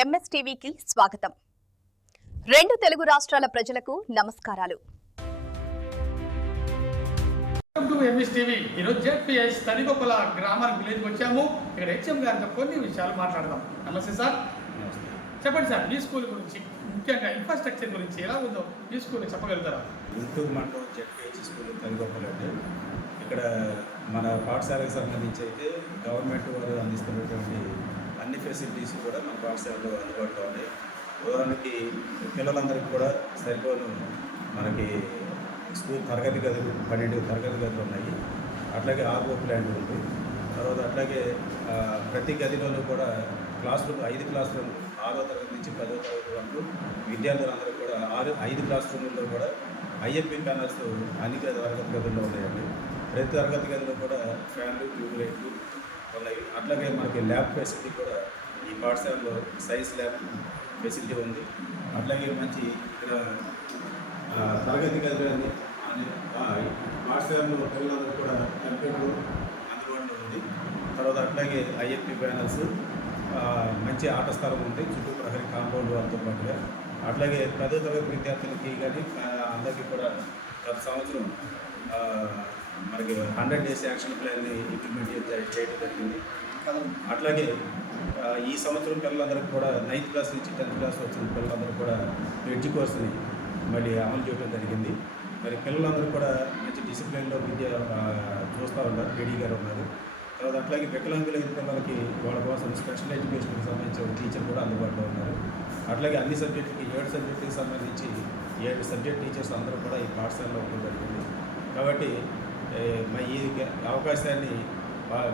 ఎంఎస్టీవీకి స్వాగతం. రెండు తెలుగు రాష్ట్రాల ప్రజలకు నమస్కారాలు. ఎంఎస్టీవీ ఈరోజు జెడ్పీఎస్ తనిగొప్పల గ్రామర్ విలేజ్కి వచ్చాము. ఇక్కడ హెచ్ఎం గారితో కొన్ని విషయాలు మాట్లాడదాం. నమస్తే సార్. చెప్పండి సార్, మీ స్కూల్ గురించి, ముఖ్యంగా ఇన్ఫ్రాస్ట్రక్చర్ గురించి ఎలా ఉందో మీ స్కూల్ చెప్పగలుగుతారా? గుంటూరు మండలం జెడ్పీహెచ్ స్కూల్ తనిగొప్పలు అంటే ఇక్కడ మన పాఠశాలకు సంబంధించి అయితే గవర్నమెంట్ వారు అందిస్తున్నటువంటి అన్ని ఫెసిలిటీస్ కూడా మన పాఠశాలలో అందుబాటులో ఉన్నాయి. ఉదాహరణకి పిల్లలందరికీ కూడా సరిపోను మనకి స్కూల్ తరగతి గదులు 12 తరగతి గదులు ఉన్నాయి. అట్లాగే ఆర్ఓ ప్లాంట్ ఉంది. తర్వాత అట్లాగే ప్రతి గదిలోనూ కూడా క్లాస్ రూమ్ 5 క్లాస్ రూమ్ 6వ తరగతి నుంచి 10వ తరగతి వరకు విద్యార్థులందరూ కూడా 5 క్లాస్ రూముల్లో కూడా ఐఎఫ్పి ప్యానల్స్ అన్ని తరగతి గదుల్లో ఉన్నాయండి. ప్రతి తరగతి గదిలో కూడా ఫ్యాన్లు, ట్యూబ్లైట్లు ఉన్నాయి. అట్లాగే మనకి ల్యాబ్ ఫెసిలిటీ కూడా ఈ పాఠశాలలో సైన్స్ ల్యాబ్ ఫెసిలిటీ ఉంది. అట్లాగే మంచి ఇక్కడ తరగతి గదులు పాఠశాలలో పిల్లలందరూ కూడా కంప్యూటర్ అందుబాటులో ఉంది. తర్వాత అట్లాగే ఐఎఫ్పి ప్యానల్స్, మంచి ఆట స్థలం ఉంది చుట్టూ ప్రహరీ కాంపౌండ్ వాళ్ళతో పాటుగా. అట్లాగే 10వ తరగతి విద్యార్థులకి కానీ అందరికీ కూడా గత సంవత్సరం మనకి 100 డేస్ యాక్షన్ ప్లాన్ని ఇంప్లిమెంట్ చేయడం జరిగింది. అట్లాగే ఈ సంవత్సరం పిల్లలందరికీ కూడా 9th క్లాస్ నుంచి 10th క్లాస్ వచ్చిన పిల్లలందరూ కూడా ఎడ్జ్ కోర్స్ని మళ్ళీ అమలు చేయడం జరిగింది. మరి పిల్లలందరూ కూడా మంచి డిసిప్లిన్లో విద్య చూస్తూ ఉన్నారు, రెడీగా ఉన్నారు. తర్వాత అట్లాగే వికలాంగులైన పిల్లలకి వాళ్ళ కోసం స్పెషల్ ఎడ్యుకేషన్కి సంబంధించిన టీచర్ కూడా అందుబాటులో ఉన్నారు. అట్లాగే అన్ని సబ్జెక్టులకి 7 సబ్జెక్టుకి సంబంధించి 7 సబ్జెక్ట్ టీచర్స్ అందరూ కూడా ఈ పాఠశాలలో ఉండడం జరిగింది. కాబట్టి ఈ అవకాశాన్ని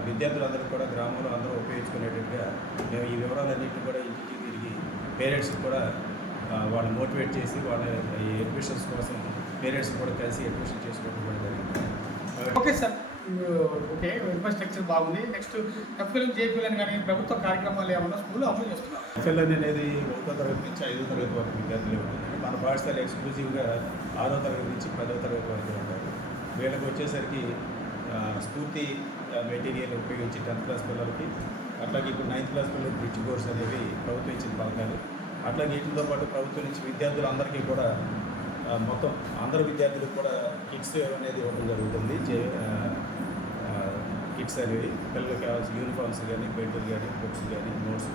విద్యార్థులందరూ కూడా గ్రామంలో అందరూ ఉపయోగించుకునేటట్టుగా మేము ఈ వివరాలన్నింటినీ కూడా ఇంటికి తిరిగి పేరెంట్స్ కూడా వాళ్ళని మోటివేట్ చేసి వాళ్ళ అడ్మిషన్స్ కోసం పేరెంట్స్ కూడా కలిసి అడ్మిషన్ చేసుకోవడం కూడా జరిగింది. ఓకే సార్, ఓకే, ఇన్ఫ్రాస్ట్రక్చర్ బాగుంది. నెక్స్ట్ ఎఫ్ఎల్ఎం జేపీఎల్ కానీ ప్రభుత్వ కార్యక్రమాలు ఏమన్నా స్కూల్లో అమలు చేస్తున్నారు? ఎఫ్ఎల్ఎన్ అనేది 1వ తరగతి నుంచి 5వ తరగతి వరకు విద్యార్థులు ఉంటుంది. మన పాఠశాల ఎక్స్క్లూజివ్గా 6వ తరగతి నుంచి 10వ తరగతి వరకు ఉంటారు. వీళ్ళకి వచ్చేసరికి స్ఫూర్తి మెటీరియల్ ఉపయోగించి 10th క్లాస్ పిల్లలకి, అట్లాగే ఇప్పుడు 9th క్లాస్ పిల్లలకి బ్రిడ్జ్ కోర్స్ అనేవి ప్రభుత్వం ఇచ్చిన పథకాలు. అట్లాగే వీటితో పాటు ప్రభుత్వం నుంచి విద్యార్థులందరికీ కూడా మొత్తం అందరు విద్యార్థులకు కూడా కిట్స్ అనేది ఇవ్వడం జరుగుతుంది. కిట్స్ అనేవి పిల్లలకి కావాల్సిన యూనిఫామ్స్ కానీ, పెయింట్లు కానీ, బుక్స్ కానీ, నోట్స్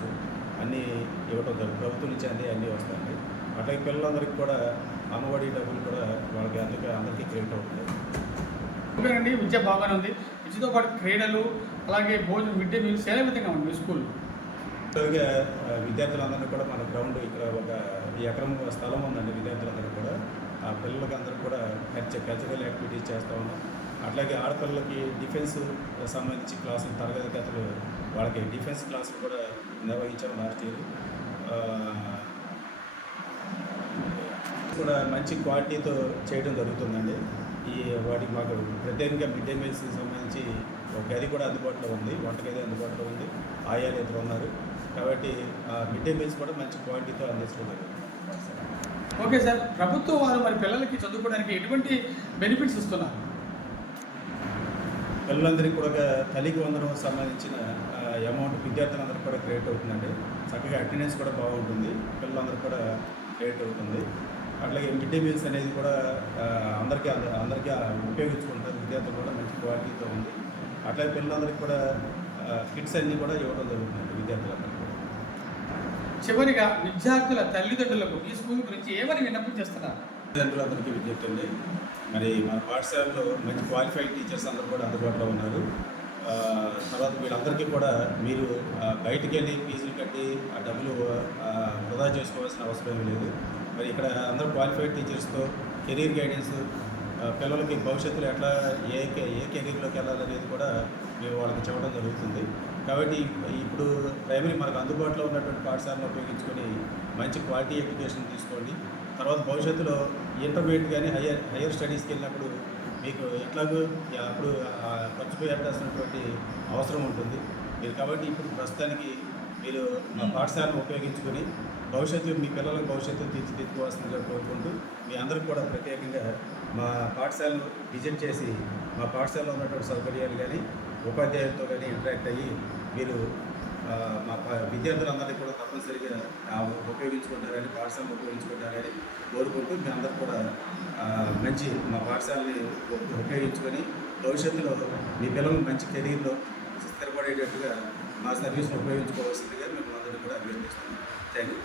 అన్నీ ఇవ్వడం జరుగుతుంది. ప్రభుత్వం నుంచి అన్నీ వస్తాయండి. అట్లాగే పిల్లలందరికీ కూడా అమ్మఒడి డబ్బులు కూడా వాళ్ళకి అందరికీ క్రెడిట్ అవుతుంది. ఓకేనండి, విద్య బాగానే ఉంది. విద్యతో పాటు క్రీడలు, అలాగే భోజనం, మిడ్ డే మీల్స్ ఏ విధంగా ఉంది మీ స్కూల్? అలాగే విద్యార్థులందరూ కూడా మన గ్రౌండ్ ఇక్కడ 1 ఎకరం స్థలం ఉందండి. విద్యార్థులందరూ కూడా ఆ పిల్లలకి అందరూ కూడా కల్చరల్ యాక్టివిటీస్ చేస్తూ ఉన్నాం. అట్లాగే ఆడపిల్లలకి డిఫెన్స్ సంబంధించి క్లాసులు, తరగతి గదులు, వాళ్ళకి డిఫెన్స్ క్లాసులు కూడా నిర్వహించాము లాస్ట్ ఇయర్. కూడా మంచి క్వాలిటీతో చేయడం జరుగుతుందండి. వాటికి మాకు ప్రత్యేకంగా మిడ్ డే మీల్స్కి సంబంధించి ఒక గది కూడా అందుబాటులో ఉంది, వంటగది అందుబాటులో ఉంది, ఆయాలు ఇద్దరు ఉన్నారు. కాబట్టి మిడ్ డే మీల్స్ కూడా మంచి క్వాలిటీతో అందించడం జరుగుతుంది. ఓకే సార్, ప్రభుత్వం వారు మరి పిల్లలకి చదువుకోవడానికి ఎటువంటి బెనిఫిట్స్ ఇస్తున్నారు? పిల్లలందరికీ కూడా తల్లికి వందనం సంబంధించిన అమౌంట్ విద్యార్థులందరికీ కూడా క్రియేట్ అవుతుందండి. చక్కగా అటెండెన్స్ కూడా బాగుంటుంది, పిల్లలందరూ కూడా క్రియేట్ అవుతుంది. అట్లాగే మిడ్ డే మీల్స్ అనేది కూడా అందరికీ ఉపయోగించుకుంటారు. విద్యార్థులు కూడా మంచి క్వాలిటీతో ఉంది. అట్లాగే పిల్లలందరికీ కూడా కిట్స్ అన్నీ కూడా ఇవ్వడం జరుగుతుంది విద్యార్థులందరికీ. చివరిగా విద్యార్థుల తల్లిదండ్రులకు ఈ స్కూల్ గురించి ఏమని విన్నపం చేస్తున్నారు? తల్లిదండ్రులందరికీ విజ్ఞప్తి ఉంది. మరి మన పాఠశాలలో మంచి క్వాలిఫైడ్ టీచర్స్ అందరూ కూడా అందుబాటులో ఉన్నారు. తర్వాత వీళ్ళందరికీ కూడా మీరు బయటికి వెళ్ళి ఫీజులు కట్టి ఆ డబ్బులు వృధా చేసుకోవాల్సిన అవసరం లేదు. మరి ఇక్కడ అందరూ క్వాలిఫైడ్ టీచర్స్తో కెరీర్ గైడెన్స్, పిల్లలకి భవిష్యత్తులో ఎట్లా ఏ కెరీర్లోకి వెళ్ళాలనేది కూడా మేము వాళ్ళకి చెప్పడం జరుగుతుంది. కాబట్టి ఇప్పుడు ప్రైమరీ మనకు అందుబాటులో ఉన్నటువంటి పాఠశాలను ఉపయోగించుకొని మంచి క్వాలిటీ ఎడ్యుకేషన్ తీసుకోండి. తర్వాత భవిష్యత్తులో ఇంటర్మీడియట్ కానీ హయ్యర్ స్టడీస్కి వెళ్ళినప్పుడు మీకు ఎట్లాగో అప్పుడు ఖర్చు పెట్టాల్సినటువంటి అవసరం ఉంటుంది. కాబట్టి ఇప్పుడు ప్రస్తుతానికి మీరు మా పాఠశాలను ఉపయోగించుకొని మీ పిల్లల భవిష్యత్తు తీర్చిదిద్దుకోవాల్సిందిగా కోరుకుంటూ మీ అందరికీ కూడా ప్రత్యేకంగా మా పాఠశాలను విజిట్ చేసి మా పాఠశాలలో ఉన్నటువంటి సౌకర్యాలు కానీ ఉపాధ్యాయులతో కానీ ఇంటరాక్ట్ అయ్యి మీరు విద్యార్థులందరినీ కూడా తప్పనిసరిగా ఉపయోగించుకుంటారని, పాఠశాలను ఉపయోగించుకుంటారని కోరుకుంటూ మీ అందరూ కూడా మంచి మా పాఠశాలని ఉపయోగించుకొని భవిష్యత్తులో మీ పిల్లలు మంచి కెరీర్లో స్థిరపడేటట్టుగా మా సర్వీస్ను ఉపయోగించుకోవాల్సిందిగా మేము అందరినీ కూడా అభ్యర్థిస్తున్నాం. Thank you.